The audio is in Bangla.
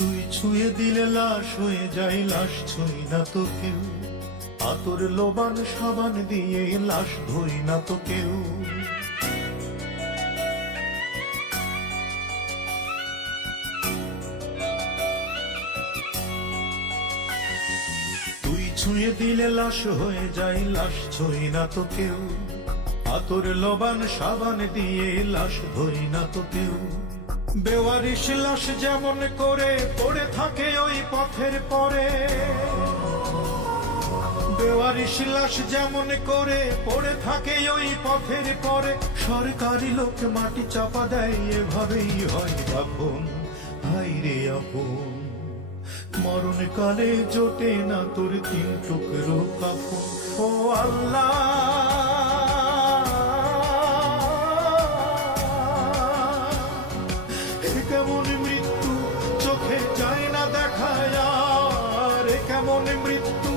তুই ছুঁয়ে দিলে লাশ হয়ে যায়, লাশ ছুঁই না তো কেউ। আতর লোবান সাবান দিয়ে লাশ ধুই না তো কেউ। তুই ছুঁয়ে দিলে লাশ হয়ে যায়, লাশ ছুঁই না তো কেউ। আতর লোবান সাবান দিয়ে লাশ ধুই না তো কেউ। বেওয়ারিশ লাশ যেমন করে পড়ে থাকে ওই পথের পরে, বেওয়ারিশ লাশ যেমন করে পড়ে থাকে ওই পথের পরে। সরকারি লোক মাটি চাপা দেয়, এভাবেই হয় দাফন। হায় রে আপন, মরণকালে জোটে না তোর 3 টুকরো কাফন। ও আল্লাহ, কেমন মৃত্যু চোখে যায় না দেখায়, আর কেমন মৃত্যু।